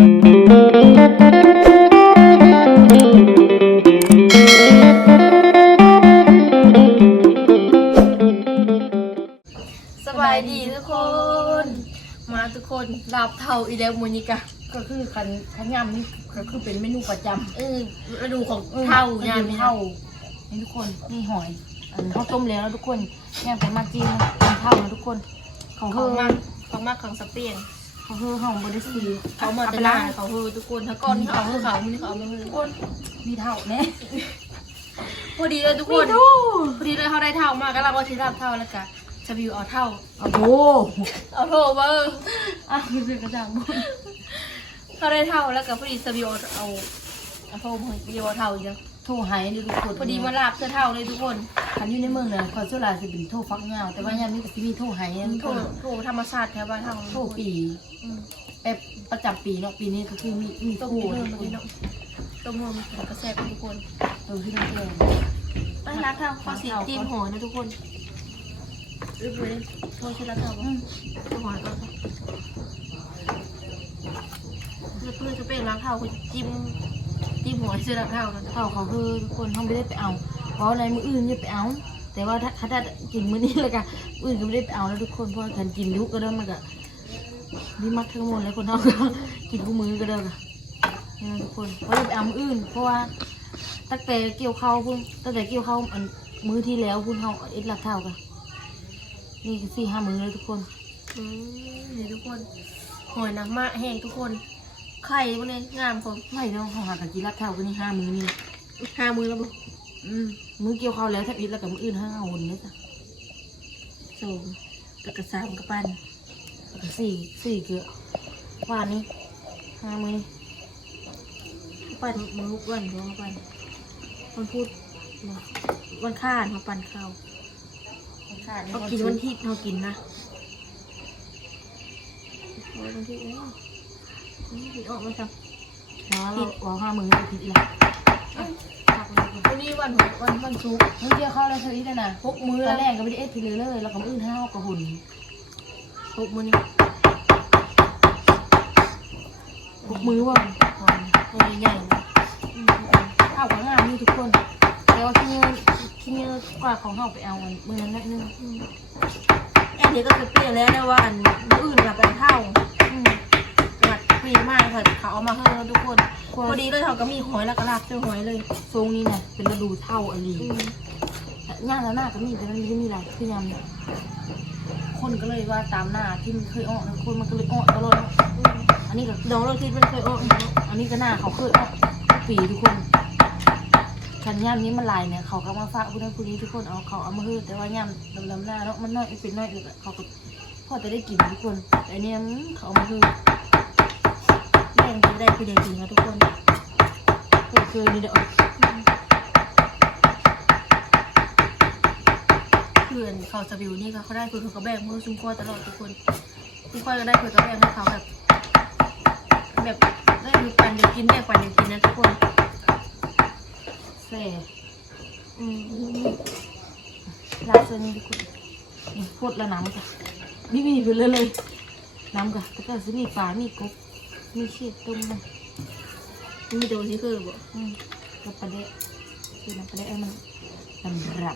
สบายดีทุกคน มาทุกคนลาบเท่าอีแล้วมูนิกะก็คือคันขันยำนี่ก็คือเป็นเมนูประจำเออฤดูของเท่าย่ายามงนี้เท่านี่ทุกคนนี่หอยอันข้าวต้มแล้วนะทุกคนย่างไปมาจีนนะเป็นเท่านะทุกคนเขาเขาเฮือมากเขามากของสเปียน เขาเฮือเขาบริสีเขามาอแต่ไปหน้าล้างเขาเฮอทุกคนถ้าก้อนเขาเฮอเขามันเขาไม่เฮอทุกคนมีเท่าแน่พอดีเลยทุกคนพอดีเลยเขาได้เท่ามากก็เราก็ที่ลาบเท่าแล้วกะชาบิวเอาเท่าโอ้โหเอาโทเบอร์อะคือกระจ่างบุญเขาได้เท่าแล้วก็พอดีชาบิวเอาเอาเอาโทมาบิวเอาเท่าอีกแล้ว โทรหายนี่ทุกคนพอดีมาลาบเสื้อเท่าเลยทุกคนคันอยู่ในเมืองเนี่ยคอนเสิร์ตลาสิเป็นโทรฟักเงาแต่ว่ายามนี้ก็สิมีโทรหายนะทุกโทคนโทธรรมชาติแถวบ้านเท่าโทรปีอืมแบบประจำปีเนาะปีนี้ก็คือมีมีต้โทมรเนื้อทุมากคนเนาะต้มเนื้อมันกระแซบทุกคนตัวที่น้องแก้วตั้งรักเท่าข้อสีทีมหอนะทุกคนรีบเลยโทษชื่อรักเท่าป่ะจะหอยก่อนเพื่อนจะเป็นรักเท่าคือจิ้ม จิ้มหัวชื่อรักเท่าเขาเขาคือทุกคนเขาไม่ได้ไปเอาเพราะในมืออื่นจะไปเอา แต่ว่าถ้าถ้ากินมื้อนี้แล้วก็มื้ออื่นก็ไม่ได้ไปเอาแล้วทุกคนเพราะว่าคันกินทุกก็เริ่มมันก็ดีมักทั้งหมดเลยคนเขาก็กินทุกมื้อก็เด้อค่ะนี่นะทุกคนเพราะได้ไปเอามื้ออื่น เพราะว่าตั้งแต่เกี่ยวเข้าพุ่นตั้งแต่เกี่ยวเข้าอันมื้อที่แล้วพุ่นเขาเอ็ดลับเท่ากันนี่คือสี่ห้ามื้อเลยทุกคนอืมนี่ทุกคนหอยนักมากแห้งทุกคน ไข่พวกนี้งามผมไม่เนาะเขาหากันกินลับเท่ากันนี่ห้ามื้อนี่ห้ามือแล้วบุอืมมื้อเกี่ยวข้าวแล้วถ้าอิดแล้วกับมื้ออื่นห้าเอาวนเลยจ้ะสองตะกระซามกระปั้นสี่สี่เกลือวานนี้ห้ามื้อปั้นมือวันหัวปั้นมันพูดวันข้านมาปั้นข้าวเขากินวันที่เขากินนะวันที่ เอ้ยวันที่ออกมาจ้ะแล้วเราเราห้ามื้อเราผิดละวันนี้วันหัววันวันศุกร์มื้อเกี่ยวข้าวแล้วเธออีกแล้วนะหกมื้อตอแล้นวแรกก็ไม่ได้เอ็ดทีเลยเลยแล้วก็มื้ออื่นห้าวกับหุ่นหกมื้อนี้หกมื้อว่ะตัวใหญ่ๆนะข้าวกับงามนี่ทุกคนแต่ว่าที่นี่ที่นี่กว่าของเฮาไปเอาอันมื้อนั้นนิดนึงอันนี้ก็คือเปรี้ยวแล้วนะว่าอันมื้ออื่นกับเป็นเท่าอื มหมัดฟรีมากค่ะเขาเอามาให้เราทุกคนพอดีเลยเขาก็มีหอยแล้วก็ลาบเจอหอยเลยทรงนี้เนี่ยเป็นฤดูเท่าอันนี้ย่างแล้วหน้าก็มีแต่มันไม่ได้มีอะไรคือยำเนี่ยคนก็เลยว่าตามหน้าที่มันเคยออกนะคนมันก็เลยออกตลอดเนาะอันนี้ก็ดองเราคิดมันเคยออกเนาะอันนี้ก็หน้าเขาเคยออกทุกปีทุกคนคันย่ำนี้มันลายเนี่ยเขาก็มาฝากผู้นั้นผู้นี้ทุกคนเอาเขาเอามาฮือแต่ว่าย่ำลำๆหน้าเนาะมันน้อยเป็นน้อยเลยเขาก็พอจะได้กินทุกคนแต่อันเนี่ยอืมเขาเอามาฮือแม่งจะ ได้คือเดียวจริงนะทุกคนเคยเคยนี่เด้อเพื่อนเขาสวิวนี่ก็เขาได้เพื่อเขาแบ่งมือซุ้มก้อยตลอดทุกคนซุ้มก้อยก็ได้เพื่อนก็แบ่งให้เขาแบบแบบได้คือปันเดียวกินแบ่งปันเดียวกินนะทุกคนแซ่อืมลาเส้นนี่ทุกคนนี่พดแล้วน้ำจ้ะนี่มีไปเลยเลยน้ำกะแต่ก็จะมีปลามีกบ มีเขียดต้มนะมีโดนที่คือบอกอืมกับปลาเดะคือน้ำปลาเดะให้มันดำร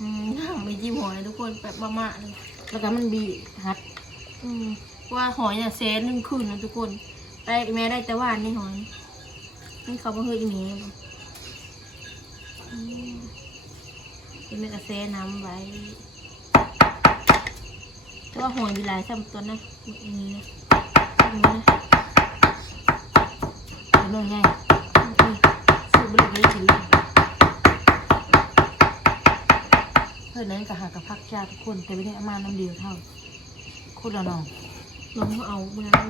อืมไม่จิ้มหอยทุกคนแบบมากๆเลยำแล้วก็มันบีฮัด อืมว่าหอยเนี่ยเซนหนึ่งคืนนะทุกคนได้แม่ได้แต่ว่านนี่หอย นี่เขาบ่เฮยอีเมลอืมเป็นแม่กระเซน้ำไว้แต่ว่าหอยมีหลายซ้ำตัวนะอันนี้นะอั นนี้นะเป็นน้อยใหญ่นี่สูบบุหรี่ไม่ได้กินเลยเพื่อนนั้นก็หากับพักจ้าทุกคน แต่ไม่ได้อามาน้ำเดียวเท่าคตรละน้องน้องเอาเมื่อนั้น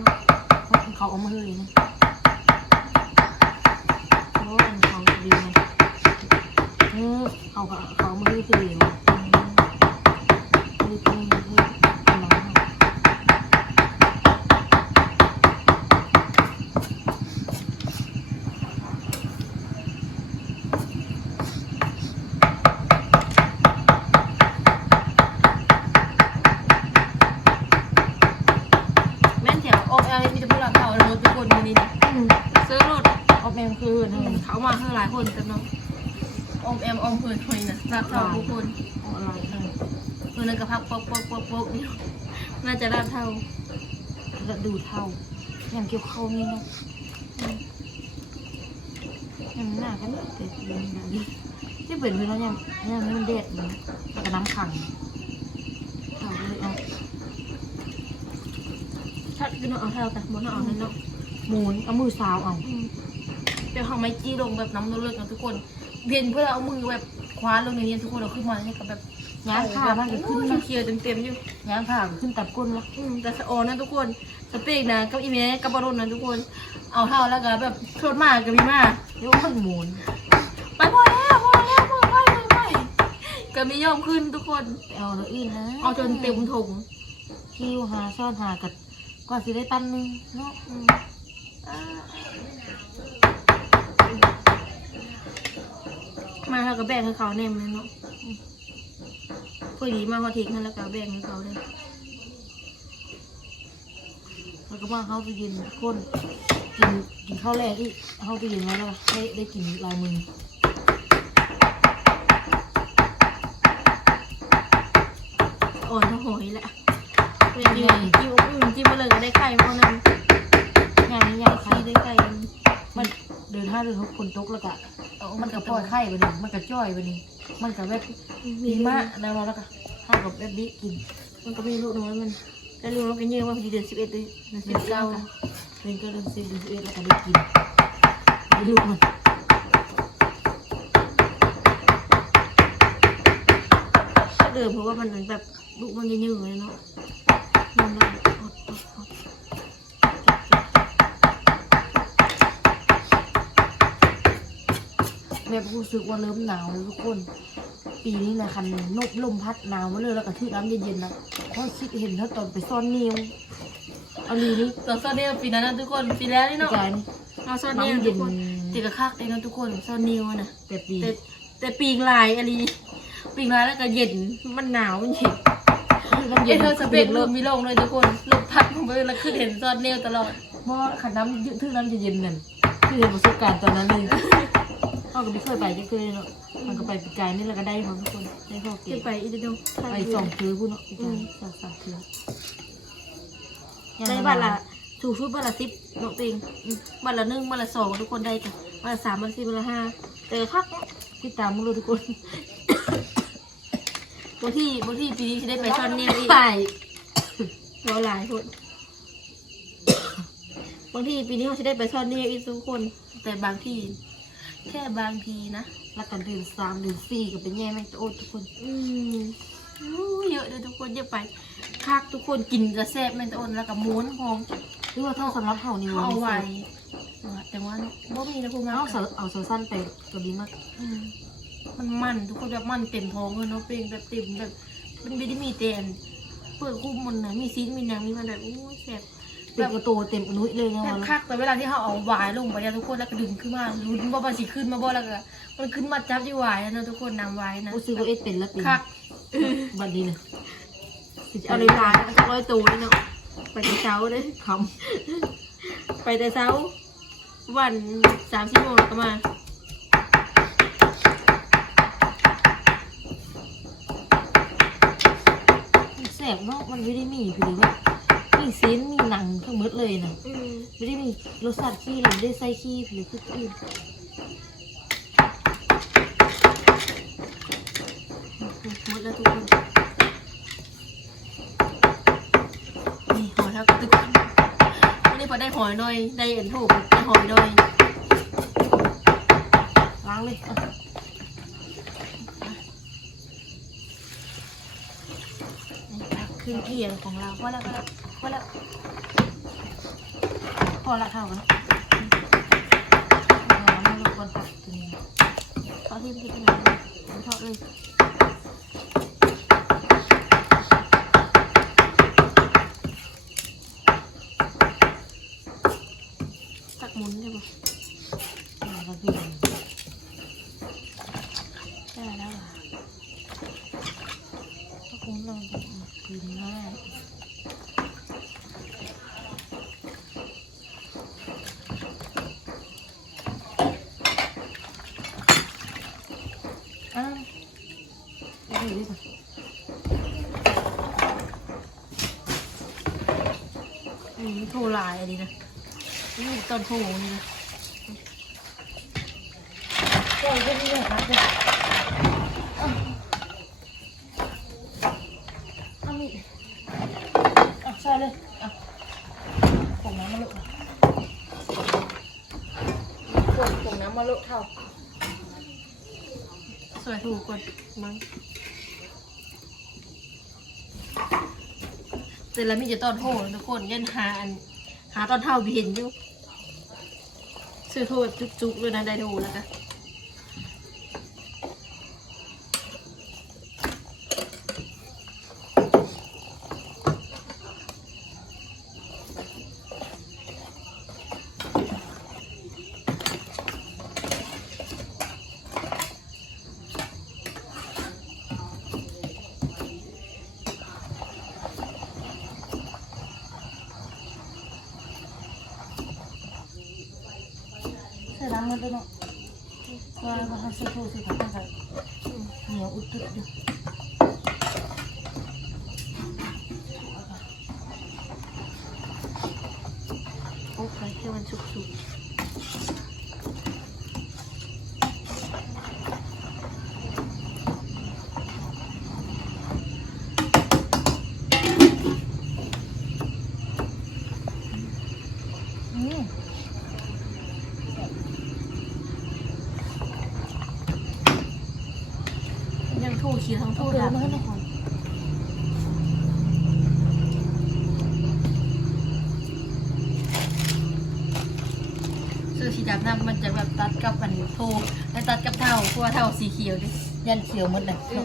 เขาเอามาเลยนะเพราะว่าอันเขาดีไงเออเขาเขาเอามาเลยทีเดียวอืมเลยเป็นเฮ้ยเป็นน้องเขา แม่นเสียงโอ้ยอะไรมีแต่ผู้หลัก หลายคนกันเนาะอมแอมอมเพื่อนหอยนะราดเท่าทุกคนเอาอะไรเออเพื่อนนกระพักปอกปอกปอกปอกอยู่น่าจะราดเท่าแล้วดูเท่าอย่างเกี่ยวเข้านี่เนาะยังหน้ากันเด็ดเลยนะดิที่เป็นเพื่อนยังยังมันเด็ดมันแล้วก็น้ำขังเอาเลยเอาถ้าจะเนาะเอาเท่าแต่บนเอานั่นเนาะหมุนเอามือสาวเอา อืมเดี๋ยวเขาไม่จี้ลงแบบน้ำเลือดนะทุกคนเวียนเพื่อเอามือแบบคว้าลงอย่างเงี้ยทุกคนเราขึ้นมาเนี่ยกับแบบย่างขามันก็ขึ้นนะเคียวๆเต็มๆอยู่ย่างขาก็ขึ้นตับก้นละอืมแต่สะออนนะทุกคนสเปกนะกับอีเมลกับบอลนะทุกคน เอาเท่าแล้วก็แบบโคตรมากกับพี่มาเดี๋ยวมันหมุนไปพอแล้วพอแล้วพอไปไปไปก็ไม่ยอมขึ้นทุกคนไปเอาแล้วอื่นนะเอาจนเต็มถุงคิวหาซ่อนหากัดกว่าสิได้ตันหนึงเนาะ มอ่ามาเขาก็แบ่งให้เขาแน่มเลยเนาะอืมพอดีมาเขาทิ้งให้แล้วก็แบ่งให้เขาเลยแล้วก็ว่าเขาจะยินก้นกินกินข้าวแรกอีกเขาจะยินไว้แล้วก็ได้ได้กินลายมืออ่อนเท่าหอยแหละเป็นยืนจิ้มอุ่นจิ้มมาเลยก็ได้ไข่เพราะนั้นงานนี้ยางไข่ที่ได้ไข่มันเดินห้าเดินหกคนตกแล้วก็ มันก็ปล่อยไข่ไปนี่มันก็จ้อยไปนี่มันก็แบบดีมากนะว่าแล้วก็ห้ากับแบบนี้กิน มันก็ไม่รู้น้อยมันแต่รู้ว่าเป็นเยอะว่าพอดีเดือนสิบเอ็ดเลยเดือนสิเดืบอนเก้าเก้าเดือนเก้าเดือนสิบเดือนสิบเอ็ดแล้วก็ได้กินได้ลูกมันเดิมเพราะว่ามันแบบลูกมันเยอะๆเลยเนาะมันแบบอดอดอด แบบรู้สึกว่าเริ่มหนาวแล้วทุกคน ปีนี้นะคันนบลมพัดหนาวมาเลยแล้วก็ที่น้ำเย็นๆนะเพราะคิดเห็นเขาตอนไปซ่อนนิ้วเอาลีนี่ตอนซ่อนเนียวปีนั้นนะทุกคนปีแล้วนี่เนาะกายนี่เราซ่อนเนียวน้ำเย็ทุนกคนติดกับคักเลยนะทุกคนซ่อนเนียวนะแต่ปีแต่แต่ปีกลายอะไรปีกลายแล้วก็เย็นมันหนาวมันเย็นน้ำเอเย็นเธอสเปกเริ่มมีลงเลยทุกคนลมพัดลงไปแล้วขึ้นเห็นซ่อนเนียวตลอดเพราะว่าขันน้ำยืดทึ่งน้ำเย็นๆนั่นคือเห็นประสบการณ์ตอนนั้นเลย เขาก็ไม่เคยไปจะเคยเนาะมันก็ไปปีกายนี่แล้วก็ได้ของทุกคนได้พ่อเก็จะบไปอีกเดียวไปสองเทือพูดเนาะปีกายสองสามเทือได้บัตรละถูกชุดบัตรละสิบเนาะตัวเองอืมบัตรละหนึ่งบัตรละสองทุกคนได้จ้ะบัตรละสามบัตรละสี่บัตรละห้าแต่คักเนาะที่ตามมึงเลยทุกคนบางที่บางที่ปีนี้จะได้ไปซ่อนเนี่ยอีก ไปเราหลายคน บางที่ปีนี้เขาจะได้ไปซ่อนเนี่ยอีกทุกคน แต่บางที่ แค่บางทีนะแล้วกันเดือนสามเดือนสี่ก็เป็นแย่แม่งโอ้ทุกคนอืมอู้เยอะเลยทุกคนเยอะไปคักทุกคนกินกระแซบแม่นแตะอนแล้วกับม้วนหอมหรือว่าเท่าสำหรับเฮานี่เอาว่าไว้แต่ว่าบ่มีนะพวกมันเอาเอาสั้นๆไปก็ดีมากอืมมันมันทุกคนแบบมันเต็มท้องเลยเนาะเป็นแบบเต็มแบบมันไม่ได้มีเต็นเปิดคุ้มมันนะมีซีนมีหนังมีมันแบบอู้แซ่บ เต็มกระโตเต็มอนุยเลยไงแซ่บวะคักแต่เวลาที่เขาเอาหวายลงไปเนี่ยทุกคนแล้วก็ดึงขึ้นมาลุ้นว่ามันสิขึ้นมาบ่แล้วก็มันขึ้นมาจับที่หวายแล้วเนาะทุกคนนำหวายนะกูซื้อว่าเอ็ดเป็นแล้วเป็นคักบัดนี้เลยเอาเลยหลายมันจะร้อยตัวเลยเนาะไปแต่เช้าเลยคไปแต่เช้า วันสามสี่โมงแล้วก็มาำแสบเนาะมันไม่ได้มีคือเดียวว่า มีซีนมีหนังทั้งหมดเลยนะอืมไม่ได้มีรสชาติขี้หรือไม่ได้ใส่ขี้หรือคืออื่นหมดแล้วทุกคนนี่หอยทับทุกคนวันนี้พอได้หอยหน่อยได้เอ็นถูกได้หอยหน่อยล้างเลยอะนี่ครับขึ้นเกียงของเราพอแล้วพ แล้วพอแล้วพอละเท่ากันเอาน้ำมันก่อนตักตัวนี้เขาที่พิจารณาเลยผมชอบเลย นี้ค่ะอืมทรลายอันนี้นะนี่ตอนโทรนี่นะโอ้ยก็มีเยอะมากเลยเามีเอาใช่เลยเอาน้ำมะลุกผงผงน้ำมะลุเท่าสวยถูกกว่ามั้ง แล้วมีจะตอนโหทุกคนยันหาอันหาตอนเท่าบีเห็นอยู่ซื้อโทษจุกๆเลยนะได้ดูแล้วกัน ใส่น้ำมันด้วยเนาะว่าว่าให้ใส่โทษใส่ถังใส่เหนียวอุดตึดอยู่ โอเคให้มันสุกๆ อืม ยังทู่ขี้ทั้ง พู ทู่ ดแล้ ดั ว บ มันก็ไม่หอม ซื้อสีดำน้ำมันจะแบบตัดกับอันโทและตัดกับเท่าเพราะว่าเท่าสีเขียวดิ ยันเขียวหมดเลยเออ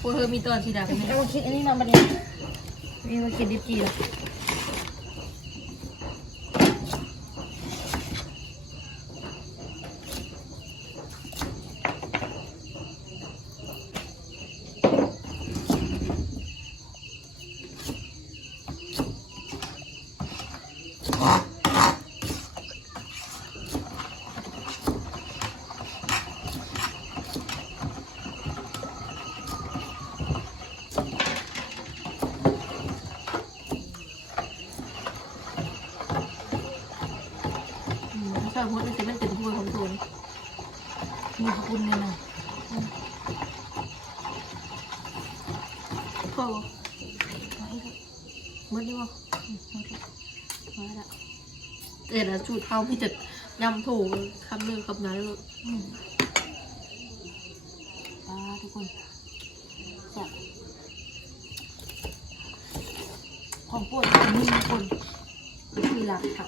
พวกเธอมีตอนสีดำไหม เอามาคิดอันนี้นะมาเนี่ยมีมาคิดดิบจีเหรออืมถ้าชอบมดมันจะมันเป็นถ้วยของตัวนี่ มีขอบคุณเลยนะ พอ มดดีบ่มาละแต่ละสูตรเท่าพี่จะยำถูกคำเรื่องคำนั้นเลยอืมตาทุกคนจะของโปวดของนี่ทุกคนมีหลักค่ะ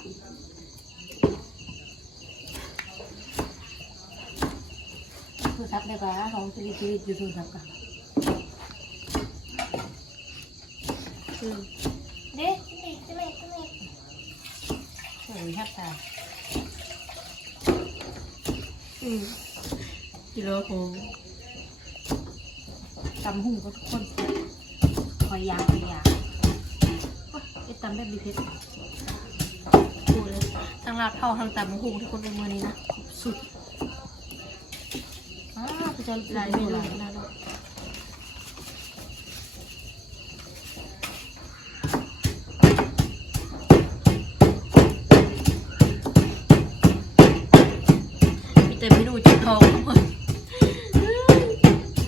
คือทับได้ปะของชีวิตชีวิตอยู่ทุนทับกันอืม เด็กจะไม่จะไม่ สวยครับตาอืมกิโลของตำหุ่งก็ทุกคนคอยยางคอยยางไอ้ตำแบบบีเพชรดูเลยทั้งลาบเท่าทั้งตำมะฮุงทุกคนเป็นมือนี้นะ สุดอ้าวไปจะหลายเมเมนูหลาลายยหลายรสมีแต่เมนูเจ็บ ท้องทุกคน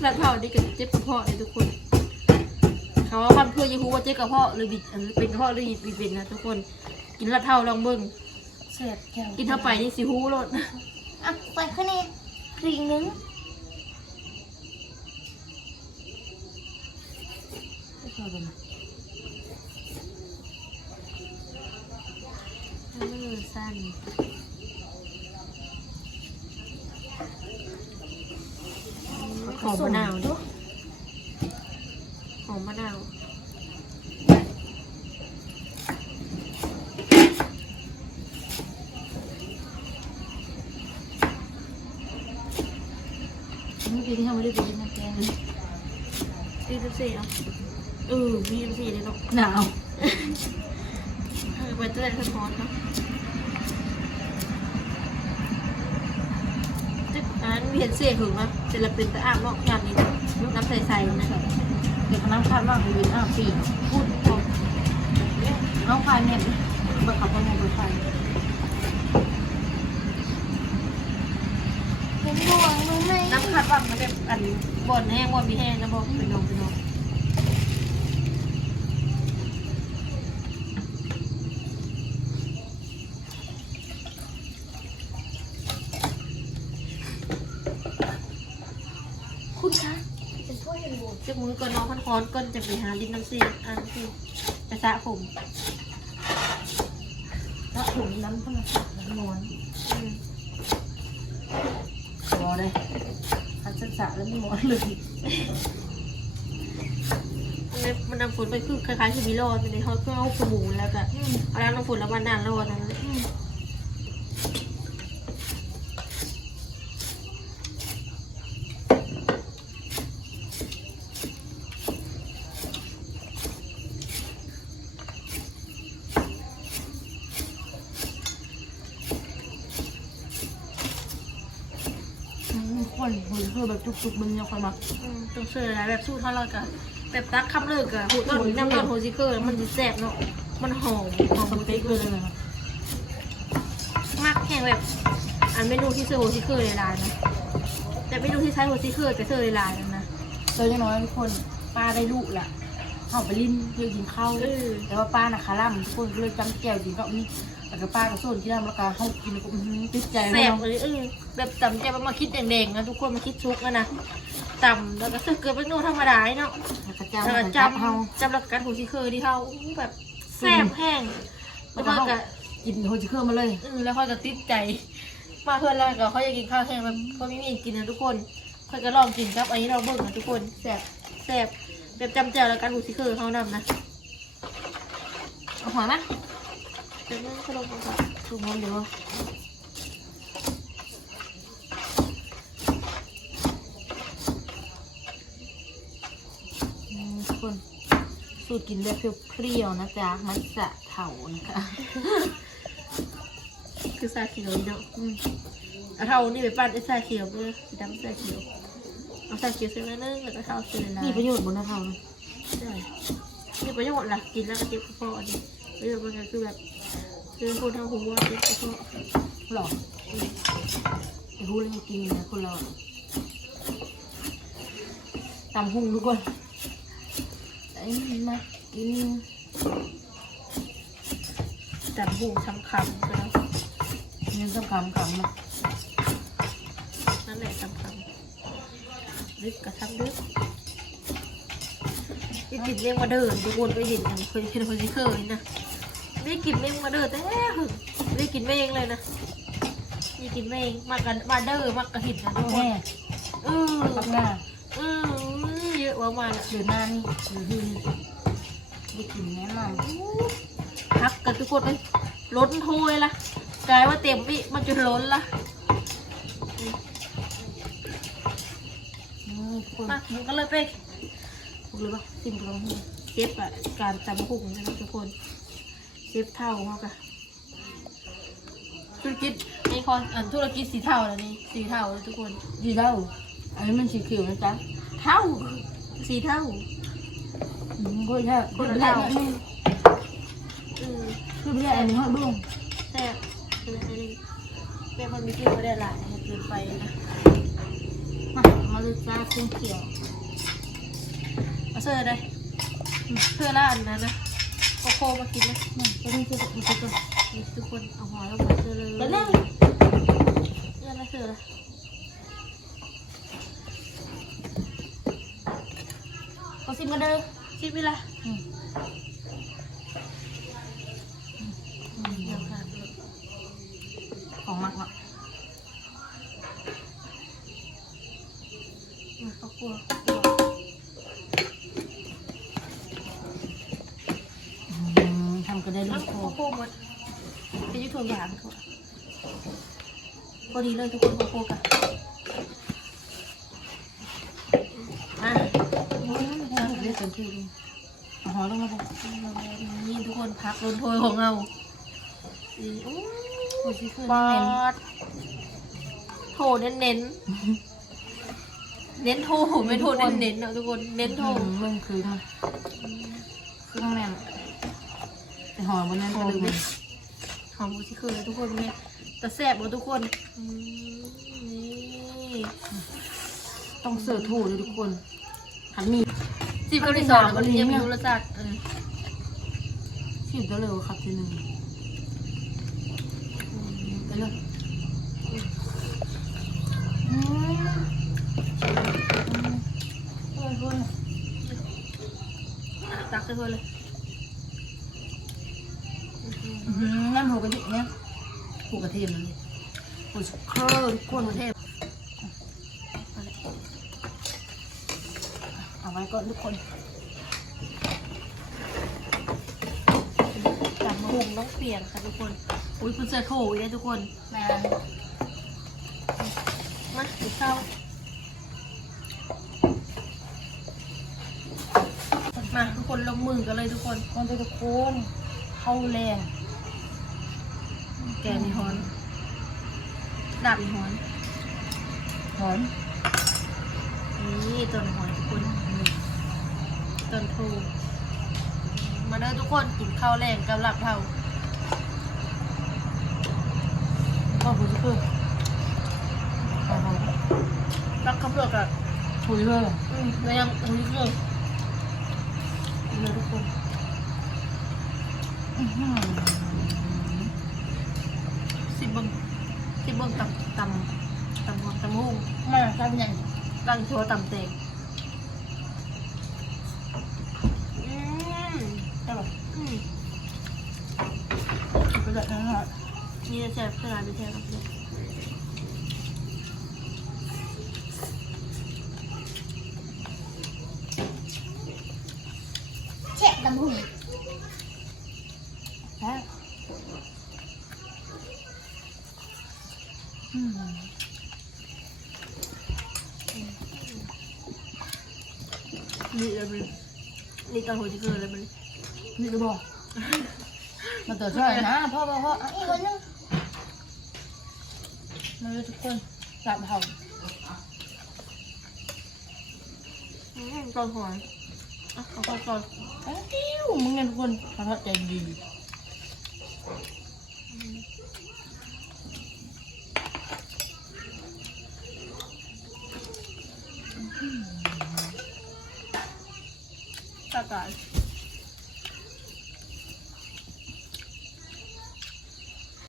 ลาบเท่านี่ก็เจ็บกระเพาะเลยทุกคน เขาว่าความเพื่อยังรู้ว่าเจ็บกระเพาะหรือบิดหรือเป็นกระเพาะหรือบิดเป็นนะทุกคน กินลาบเท่าลองเบิ่งเสียบแก้วกินเข้าไปนี่สิฮู้รสอะใส่ข้าวเหนียวครีมนึงไม่ชอบเลยมือสั้น อมมะนาวดิหอมมะนาวเมื่อกี้ที่ทำไม่ได้ไปกินน้ำแกงเลยวีสิบสี่เนาะเออวีสิบสี่เลยเนาะหนาว เออเป็นตัวแรกสะท้อนเนาะจึ๊กอั นมีเห็นเสียหึงนะเสร็จแล้วเป็นตะอาบเนาะงานนี้เนาะน้ำใสๆนะเดี๋ยวน้ำคาดมากไปยืนอ้าวปีพูดพอน้องพายเนี่ยเขับรถมอเตอร์ไซค์เป็นห่วงหนูไหมน้ำคัดวังมันแบบอันบ่อนแห้งบ่อนมีแห้งนะบอกไปนมไปนม คุณคะจะช่วยยังไง จะมือก่อนน้องพัน คอนก่อนจะไปหาลิ้นน้ำซีอันที่ไปสระผมถ้าถุงน้ำขนาดนวลอืมรอเลยคันศึกษาแล้วไม่หมดเลยอันนี้มันน้ำฝนไปคือคล้ายๆคือมีรอดในเขาก็เอาสบู่แล้วก็เอาล้างน้ำฝนแล้วมันนานรอดนั่นแหละคนหุ่น คือแบบจุกๆมันยังคอยมาอืมต้องเชื่ออะไรแบบสู้เท่าเรากับแบบตักคำเลิกอะหูต้นน้ำต้นโฮซิเคอร์มันจะแซ่บเนาะมันหอมหอมสเต็กเลยเลยนะมากแห้งแบบ อันเมนูที่เซอร์โฮซิเคอร์ในร้านนะแต่เมนูที่ใช้โฮซิเคอร์จะเซอร์ในร้านนั่นนะเจอยังน้อยทุกคนป้าได้ลูกแหละเข้าไปลิ้นเพื่อกินข้าวเออแต่ว่าป้าน่ะคาร่ำทุกคนก็เลยจำแก้วกินก็นี่ แล้วก็ป้าก็ส่วนที่ร่ำแล้วก็เขากินก็อื้อหือติดใจเลแซ่ยบเนาะเลยเออแบบตำใจมาคิดแดงๆนะทุกคนมาคิดชุกนะนะตำแล้วก็เสื้อเกิดเป็นโนธรรมดาเนาะแล้วก็แล้วจำก็จจำเขาำจำหลักการโฮซิเคอร์ที่เขาอู้แบบแซ่บแห้งแล้แล้ววก็ก็เขากินโฮจิเคอร์มาเลยอืมแล้วเขาจะติดใจ มาเพื่อนแล้วก็เขาอยากกินข้าวแห้งแบบเขาไม่มีกินนะทุกคนเขาก็ลองกินครับอันนี้เราเบิ่งนะทุกคนแซ่บแซ่บแบบจำเจวแล้วกันดูสิคือเขานำนะเอาหอยไหมเดี๋ย วมันเขาลงมาก่อนถูกมั้ยเดี๋ยวอืมทุกคนสูตรกินแบบเปรี้ยวๆนะจ๊ะ มันจะเถานะคะ คือซาเขียวนี่เนาะอืมเอาเท่านี่ไปปั้นไอ้ซาเขียวเพื่อสีดำซาเขียว เอาซาเขียวเส้นละนึงแล้วก็เท่าเส้นละมีประโยชน์บนหน้าเถานะใช่มีประโยชน์ล่ะกินแล้วก็เจ็บกระเพาะอันนี้ประโยชน์มันก็คือแบบ คือคนเท่าหัวเจ็บกระเพาะหรอแต่พูดแล้วกินนะคนเราตำหุ่งทุกคนไอ้นี่มากินจำหูช้ำคำไปแล้วเงินสำคัญคำนะนั่นแหละสำคัญดึกกับทำดึกนี่กินเลี้ยงมาเดินทุกคนไปเห็นเคยเห็นคนที่เคยนะ ไม่ได้กินเลี้ยงมาเดินแต่หึงไม่ได้กินเมงเลยนะนี่กินเมงมากันมาเดินมากระหินนะทุกคนแม่เออปักหน้าเออเยอะประมาณเดือนหน้านี่หรือหืนได้กินแน่นอนพักกันทุกคนเลยล้นถ้วยละกลายว่าเต็มอีมันจนล้นละนี่ทุกคนมามันก็เลยไปพูดเลยปะซิมกระลงเชฟอะการจำหุ่งนะทุกคน เชฟเท่าเขากะธุรกิจในคอนอันธุรกิจสีเท่าแล้วนี่สีเท่าเลยทุกคนดีเล่าอันนี้มันสีเขียวนะจ๊ะเท่าสีเท่าอืมก็ใช่คก็นไม่ละได้เท่าอันนี้อืมคือไม่ได้อันนี้ห้อยบุ้งแซ่บอันนี้แม่คนมีกินไม่ได้หลายนะเกินไปนะมามาเลยจ้าเครื่องเขียวมาเซอร์ได้เพื่อร้านนะนะ โคโคมากินนะนี่ก็ต้อเจอกับอีกคนนี่ทุกคนเอาหอยแล้วมาเซอเลยแล้วนั่งเนี่ยอะไรเซอละก็ซิมกันเลยชิมไปละอืมเดี๋ยวค่ะของมักเนาะมาข้าวคั่ว อืมทำกัน ได้ข้าลูวกโคคั่วหมดเป็นยูทูบอย่างเขาพอดีเลยทุกคนข้าวคั่วกันอะเรียกเต็มที่เลยเอาหอยลงมาปุ๊บนี่ทุกคนพักลนโทยของเราอีอู้โอ้ยซิคือปอเน้นดโถเน้นเน้นเน้นโถไม่โถเน้นเน้นๆเนาะทุกคน เน้นโถอืมเบิ่งคือมันคือมันแน่นแต่ หอยบนนั้นก็ลืมมันหอมบุชิคือเลยทุกคนเนี่ยแต่แซ่บหมดทุกคนอืมนี่ต้องเสิร์ฟถูเลยทุกคนหันมีสิบกับที่สองมันยังไม่รู้รสชาติเออสิบแล้วเลยครับทีหนึ่งไปเลยอืมโอ้ยโอ้ยอะตักไปเลย อื้อหือ นั่นหัวกะทิเนี่ยหัวกระเทียมเลยหัวสเคอร์ทุกคนกระเทพเอาไว้ก่อนทุกคนจับมาหุงต้องเปลี่ยนค่ะทุกคน อุ้ยคุณเสือโถอีกแล้วทุกคนแม่มาถึงข้าวมาทุกคนลงมือกันเลยทุกคนมันทุกคนเข้าแรง แกมีฮอนดาบมีฮอนหอมนี่ต้นหอนทุกคนต้นโทมาเด้อทุกคนกินข้าวแรงกับหลับเท่าก็หัวสเคอร์เอาเอารักข้าวเปลือกอะถุยเลยอืมแล้วยังอุ้ยเกลือเลยทุกคนอื้อหือ สิบเบิ้งสิบเบิ้งตำตำตำหอมตำหุ้งมาทำยังตั้งโชว์ตำเตงอืมได้ปะอืมไปเลยนะฮะนี่จะแซ่บขนาดจะแซ่บกับเพื่อน เช็ดดำหุ่น แล้วอืม นี่เลยมันนี่ตอนหัวจิเกลือเลยมันนี่จะบอกมาต่อช่วยนะพ่อพ่อพ่ออะอีกคนนึงมาเลยทุกคนจับเผาอืมตอนหอยอะเอาเข้าก่อนเอ้าติ้วมึงไงทุกคนพระพักใจดี